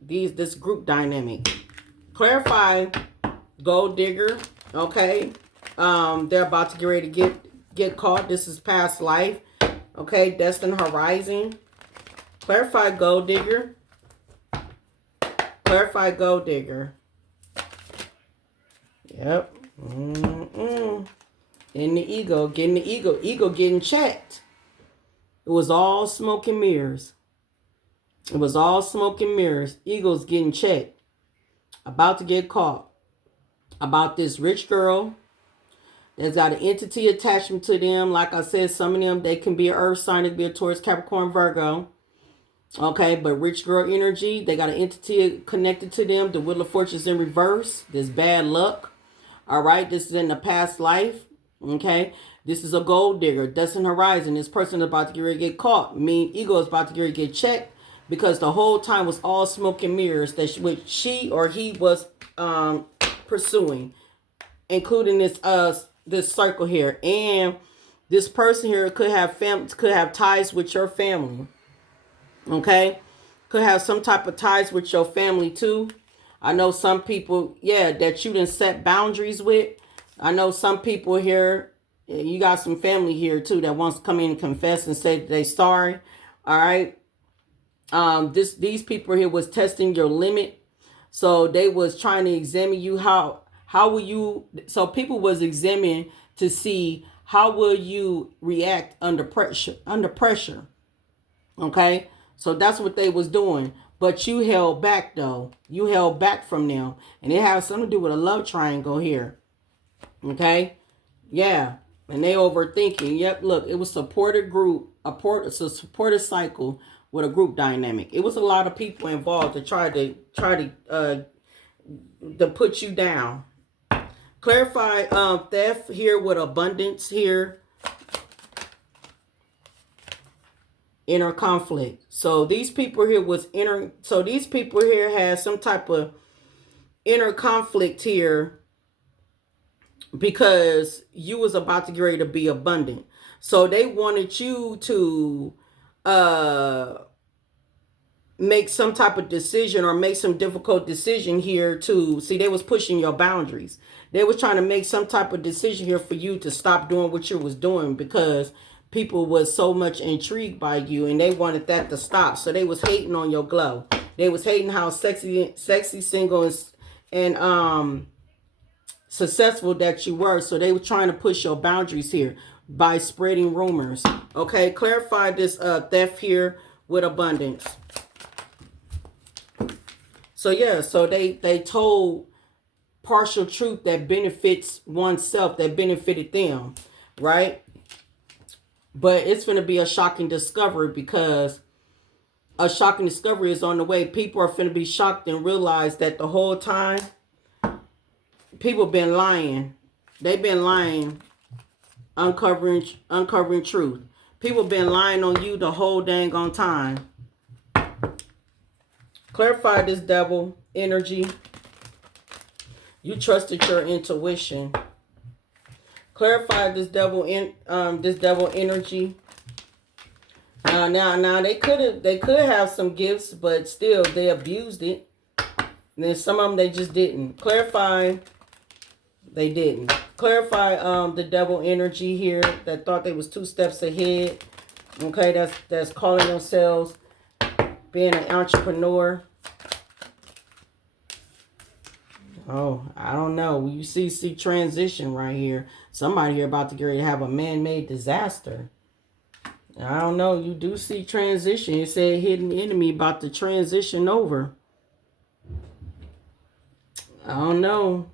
This group dynamic. Clarify gold digger, okay? They're about to get ready to get caught. This is past life. Okay, destined horizon. Clarify gold digger. Clarify gold digger. Yep. In the ego, getting the ego getting checked. It was all smoke and mirrors. It was all smoke and mirrors. Ego's getting checked. About to get caught. About this rich girl. There's got an entity attachment to them. Like I said, some of them, they can be an earth sign, they can be a Taurus, Capricorn, Virgo. Okay, but rich girl energy, they got an entity connected to them. The Wheel of Fortune is in reverse. There's bad luck. All right, this is in the past life. Okay, this is a gold digger. Destined horizon. This person is about to get ready to get caught. Ego is about to get ready to get checked because the whole time was all smoke and mirrors that she or he was pursuing, including this circle here. And this person here could have ties with your family. Okay, could have some type of ties with your family too. I know some people, yeah, that you didn't set boundaries with. I know some people here, you got some family here too that wants to come in and confess and say that they sorry. All right. These people here was testing your limit. So they was trying to examine you. How will you, so people was examining to see how will you react under pressure. Okay. So that's what they was doing. But you held back though. You held back from them. And it has something to do with a love triangle here. Okay. Yeah. And they overthinking. Yep. Look, it was supported group. It's a supported cycle with a group dynamic. It was a lot of people involved to try to to put you down. Clarify theft here with abundance here. Inner conflict. So these people here was these people here had some type of inner conflict here because you was about to get ready to be abundant. So they wanted you to make some type of decision or make some difficult decision here to see. They was pushing your boundaries. They was trying to make some type of decision here for you to stop doing what you was doing because people was so much intrigued by you and they wanted that to stop. So they was hating on your glow. They was hating how sexy, single, and successful that you were. So they were trying to push your boundaries here by spreading rumors. Okay, clarify this theft here with abundance. So yeah, so they told partial truth that benefits oneself, that benefited them, right? But it's going to be a shocking discovery because a shocking discovery is on the way. People are going to be shocked and realize that the whole time people been lying. They've been lying, uncovering truth. People been lying on you the whole dang on time. Clarify this devil energy. You trusted your intuition. Clarify this devil energy. Now they could have some gifts, but still they abused it. And then some of them they just didn't. Clarify. They didn't. Clarify the devil energy here that thought they was 2 steps ahead. Okay, that's calling themselves being an entrepreneur. Oh, I don't know. You see transition right here. Somebody here about to get ready to have a man-made disaster. I don't know. You do see transition. You say hidden enemy about to transition over. I don't know.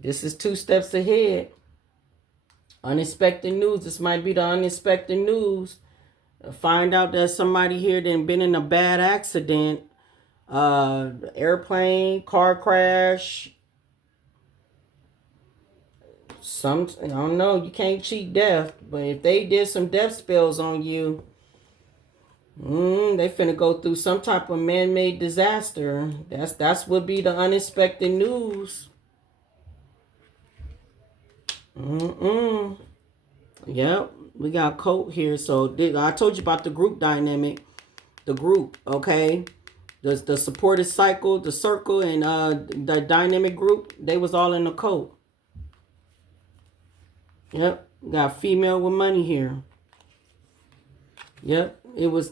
This is 2 steps ahead. Unexpected news. This might be the unexpected news. Find out that somebody here that been in a bad accident. Airplane, car crash. I don't know. You can't cheat death. But if they did some death spells on you, they finna go through some type of man-made disaster. That's would be the unexpected news. Yep, we got Colt here. So I told you about the group dynamic. The group, okay? The supported cycle, the circle, and the dynamic group, they was all in the Colt. Yep, got female with money here. Yep,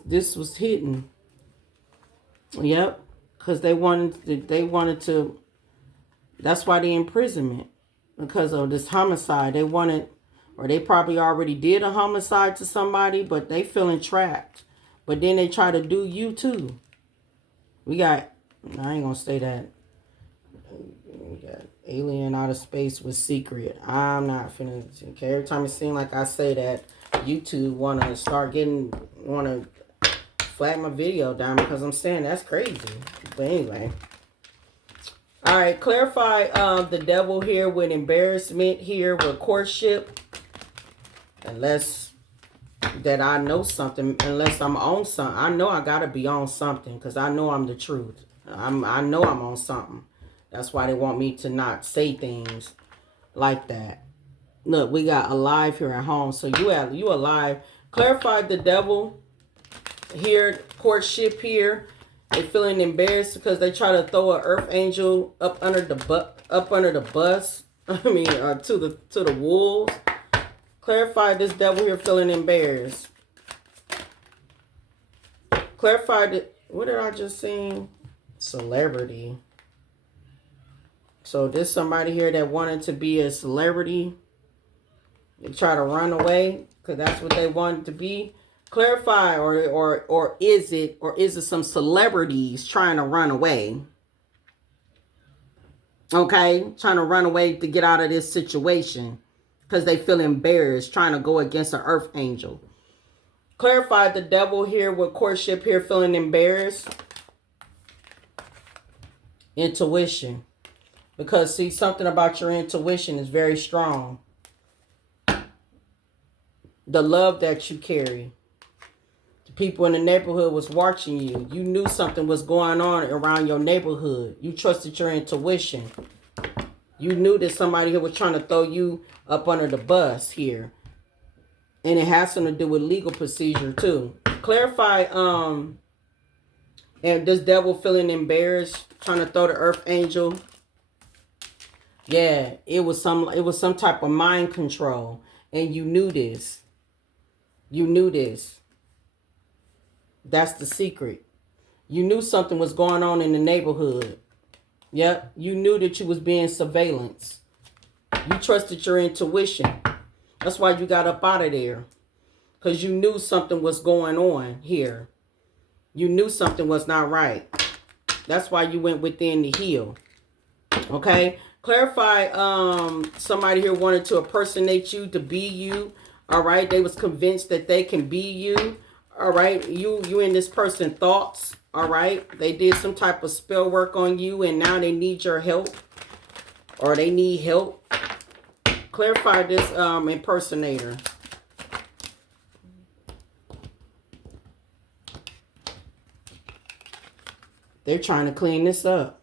this was hidden. Yep, because they wanted to, that's why the imprisonment. Because of this homicide. They wanted, or they probably already did a homicide to somebody, but they feeling trapped. But then they try to do you too. We got, I ain't gonna say that. We got alien outer space with secret. I'm not finna, okay, every time it seems like I say that, YouTube wanna flag my video down because I'm saying that's crazy. But anyway. Alright, clarify the devil here with embarrassment here with courtship. Unless that I know something, unless I'm on something. I know I gotta be on something because I know I'm the truth. I know I'm on something. That's why they want me to not say things like that. Look, we got alive here at home. So you alive. Clarify the devil here, courtship here. They feeling embarrassed because they try to throw an earth angel up under the bus. I mean, to the wolves. Clarify this devil here feeling embarrassed. Clarify the, what did I just say? Celebrity. So there's somebody here that wanted to be a celebrity. They try to run away because that's what they wanted to be. Clarify, or is it some celebrities trying to run away? Okay, trying to run away to get out of this situation because they feel embarrassed, trying to go against an earth angel. Clarify the devil here with courtship here feeling embarrassed. Intuition. Because, see, something about your intuition is very strong. The love that you carry. The people in the neighborhood was watching you. You knew something was going on around your neighborhood. You trusted your intuition. You knew that somebody here was trying to throw you up under the bus here. And it has something to do with legal procedure too. Clarify, and this devil feeling embarrassed, trying to throw the earth angel. Yeah, it was some type of mind control. And you knew this. You knew this. That's the secret. You knew something was going on in the neighborhood. Yep. You knew that you was being surveillanced. You trusted your intuition. That's why you got up out of there. Because you knew something was going on here. You knew something was not right. That's why you went within to heal. Okay. Clarify, somebody here wanted to impersonate you, to be you. All right. They was convinced that they can be you. All right. You and this person thoughts. All right. They did some type of spell work on you and now they need your help. Or they need help. Clarify this impersonator. They're trying to clean this up.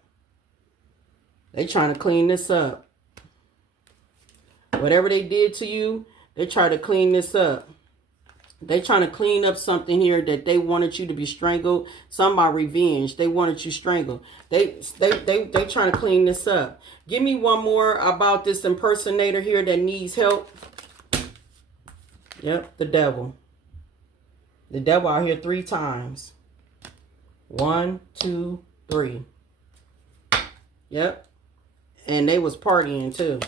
They're trying to clean this up. Whatever they did to you, they try to clean this up. They trying to clean up something here that they wanted you to be strangled. Some by revenge. They wanted you strangled. They trying to clean this up. Give me one more about this impersonator here that needs help. Yep, the devil. The devil out here 3 times. 1, 2, 3. Yep. And they was partying too.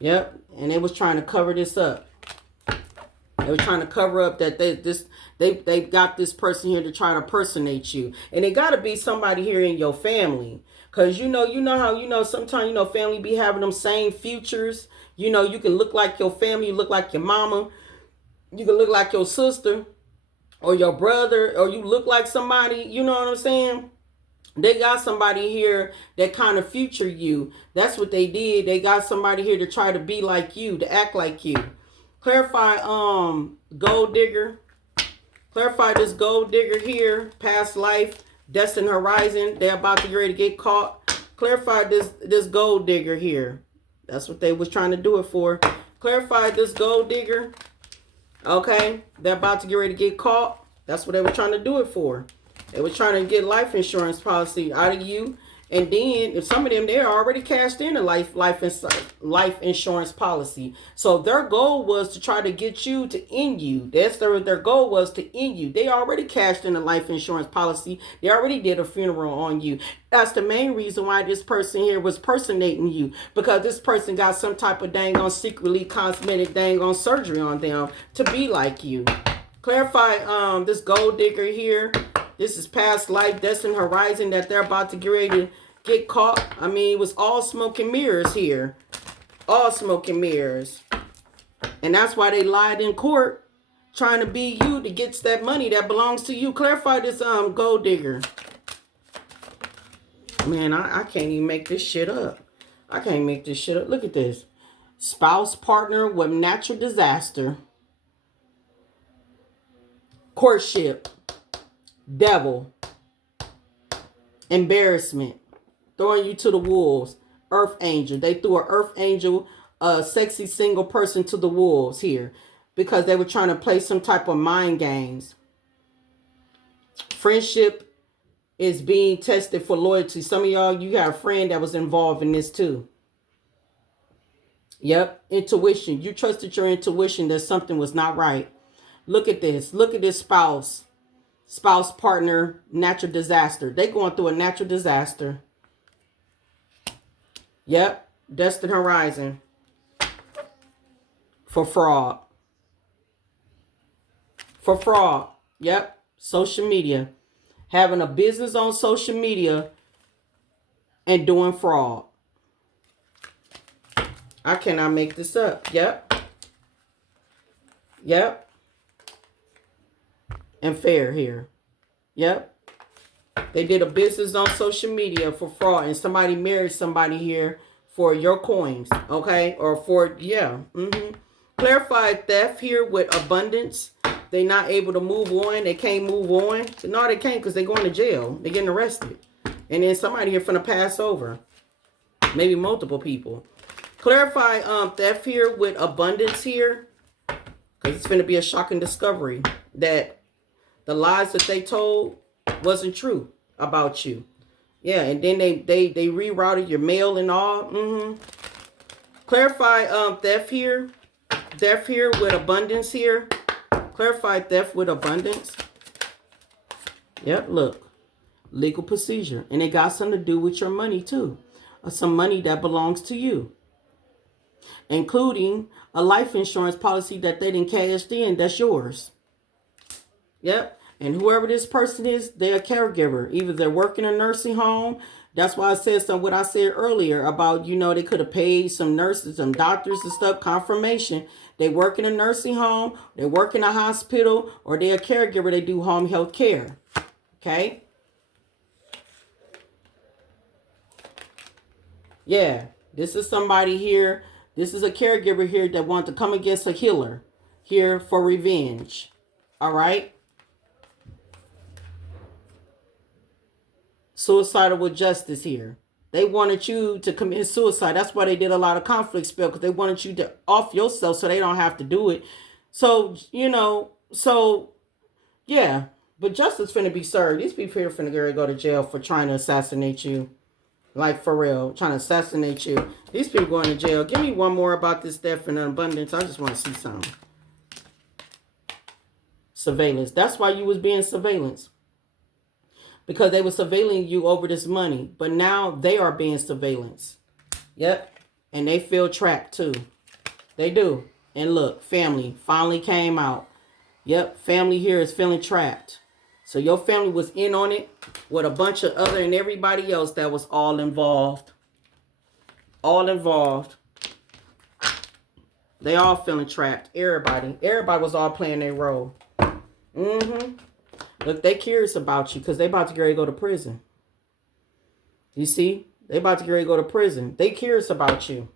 Yep. And they was trying to cover this up. They were trying to cover up that they got this person here to try to impersonate you. And it got to be somebody here in your family. Because you know how, sometimes, family be having them same futures. You can look like your family, you look like your mama. You can look like your sister or your brother, or you look like somebody, you know what I'm saying? They got somebody here that kind of future you. That's what they did. They got somebody here to try to be like you, to act like you. Clarify gold digger. Clarify this gold digger here. Past life. Destined horizon. They're about to get ready to get caught. Clarify this gold digger here. That's what they was trying to do it for. Clarify this gold digger. Okay. They're about to get ready to get caught. That's what they were trying to do it for. They were trying to get life insurance policy out of you. And then, if some of them, they're already cashed in a life insurance policy. So their goal was to try to get you to end you. That's their goal was to end you. They already cashed in a life insurance policy. They already did a funeral on you. That's the main reason why this person here was personating you. Because this person got some type of dang on secretly cosmetic dang on surgery on them to be like you. Clarify this gold digger here. This is past life, destined horizon that they're about to get ready to get caught. I mean, it was all smoke and mirrors here. All smoke and mirrors. And that's why they lied in court, trying to be you to get that money that belongs to you. Clarify this gold digger. Man, I can't even make this shit up. I can't make this shit up. Look at this. Spouse, partner with natural disaster. Courtship. Devil. Embarrassment. Throwing you to the wolves. Earth angel. They threw an earth angel, a sexy single person to the wolves here. Because they were trying to play some type of mind games. Friendship is being tested for loyalty. Some of y'all, you got a friend that was involved in this too. Yep. Intuition. You trusted your intuition that something was not right. Look at this. Look at this spouse. Spouse, partner, natural disaster. They going through a natural disaster. Yep. Destined horizon. For fraud. For fraud. Yep. Social media. Having a business on social media and doing fraud. I cannot make this up. Yep. Yep. And fair here. Yep. They did a business on social media for fraud, and somebody married somebody here for your coins, okay? Or for, yeah. Clarify theft here with abundance. They not able to move on. They can't move on. So, no, they can't because they going to jail. They getting arrested. And then somebody here finna pass over. Maybe multiple people. Clarify theft here with abundance here. Because it's finna be a shocking discovery that the lies that they told wasn't true about you. Yeah, and then they rerouted your mail and all. Clarify theft here. Theft here with abundance here. Clarify theft with abundance. Yep, look. Legal procedure. And it got something to do with your money too. Or some money that belongs to you. Including a life insurance policy that they didn't cash in. That's yours. Yep. And whoever this person is, they're a caregiver. Either they're working in a nursing home. That's why I said what I said earlier about, they could have paid some nurses, some doctors and stuff, confirmation. They work in a nursing home, they work in a hospital, or they're a caregiver. They do home health care. Okay? Yeah. This is somebody here. This is a caregiver here that wants to come against a healer here for revenge. All right? Suicidal with justice here. They wanted you to commit suicide. That's why they did a lot of conflict spell, because they wanted you to off yourself so they don't have to do it. So, yeah. But justice finna be served. These people here finna go to jail for trying to assassinate you. Like, for real. Trying to assassinate you. These people going to jail. Give me one more about this theft and abundance. I just want to see something. Surveillance. That's why you was being surveillance. Because they were surveilling you over this money. But now they are being surveillance. Yep. And they feel trapped too. They do. And look, family finally came out. Yep. Family here is feeling trapped. So your family was in on it with a bunch of other and everybody else that was all involved. All involved. They all feeling trapped. Everybody. Everybody was all playing their role. Look, they curious about you because they about to get ready to go to prison. You see? They about to get ready to go to prison. They curious about you.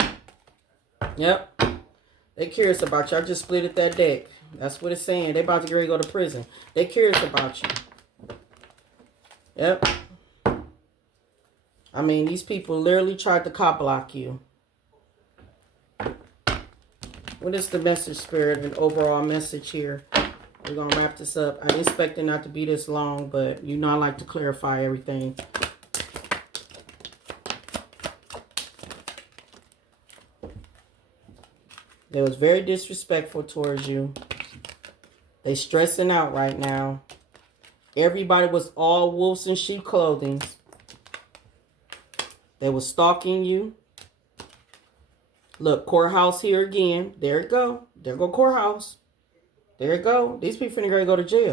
Yep. They curious about you. I just split that deck. That's what it's saying. They about to get ready to go to prison. They curious about you. Yep. I mean, these people literally tried to cop block you. What is the message, Spirit, and overall message here? We're going to wrap this up. I didn't expect it not to be this long, but I like to clarify everything. They was very disrespectful towards you. They stressing out right now. Everybody was all wolves in sheep clothing. They was stalking you. Look, courthouse here again. There it go. There go courthouse. There it go. These people finna go to jail.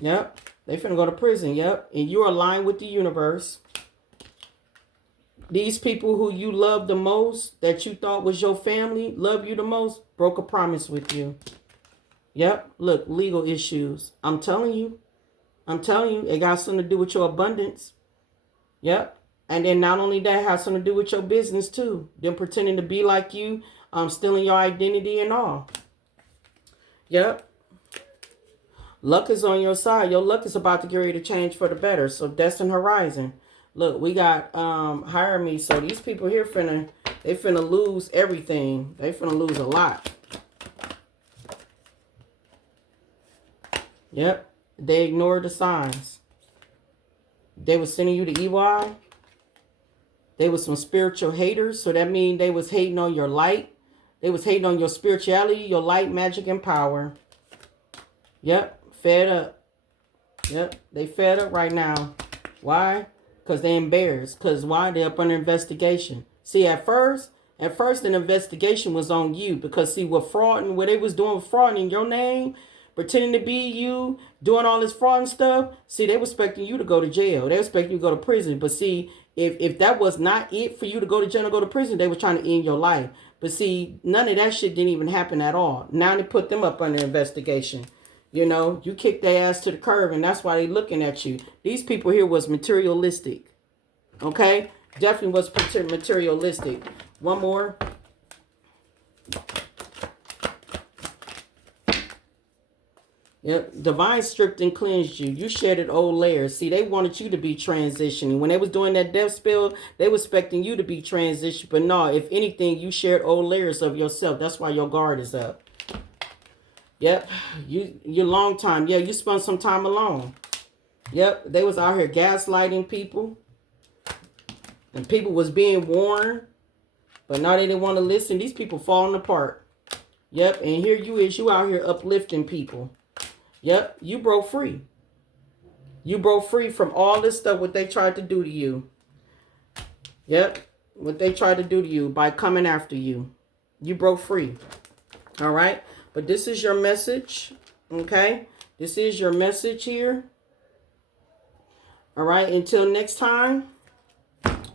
Yep. They finna go to prison. Yep. And you're aligned with the universe. These people who you love the most, that you thought was your family, love you the most, broke a promise with you. Yep. Look, legal issues. I'm telling you. It got something to do with your abundance. Yep. And then not only that, has something to do with your business too. Them pretending to be like you, stealing your identity and all. Yep. Luck is on your side. Your luck is about to get ready to change for the better. So destined horizon. Look, we got hire me. So these people here they finna lose everything. They finna lose a lot. Yep. They ignored the signs. They was sending you the EY. They was some spiritual haters. So that means they was hating on your light. They was hating on your spirituality, your light, magic, and power. Yep. Fed up. Yep. They fed up right now. Why? Because they embarrassed. Because why? They're up under investigation. See, at first an investigation was on you. Because see, what they was doing fraud in your name, pretending to be you, doing all this fraud and stuff. See, they were expecting you to go to jail. They were expecting you to go to prison. But see, if that was not it for you to go to jail or go to prison, they were trying to end your life. But see, none of that shit didn't even happen at all. Now they put them up under investigation. You know, you kicked their ass to the curb, and that's why they looking at you. These people here was materialistic. Okay? Definitely was materialistic. One more. Yep. Divine stripped and cleansed you. You shedded old layers. See, they wanted you to be transitioning. When they was doing that death spell, they were expecting you to be transitioned. But no, if anything, you shared old layers of yourself. That's why your guard is up. Yep. You long time. Yeah, you spent some time alone. Yep. They was out here gaslighting people. And people was being warned. But now they didn't want to listen. These people falling apart. Yep. And here you out here uplifting people. Yep, you broke free. You broke free from all this stuff, what they tried to do to you. Yep, what they tried to do to you by coming after you. You broke free. All right, but this is your message, okay? This is your message here. All right, until next time,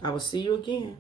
I will see you again.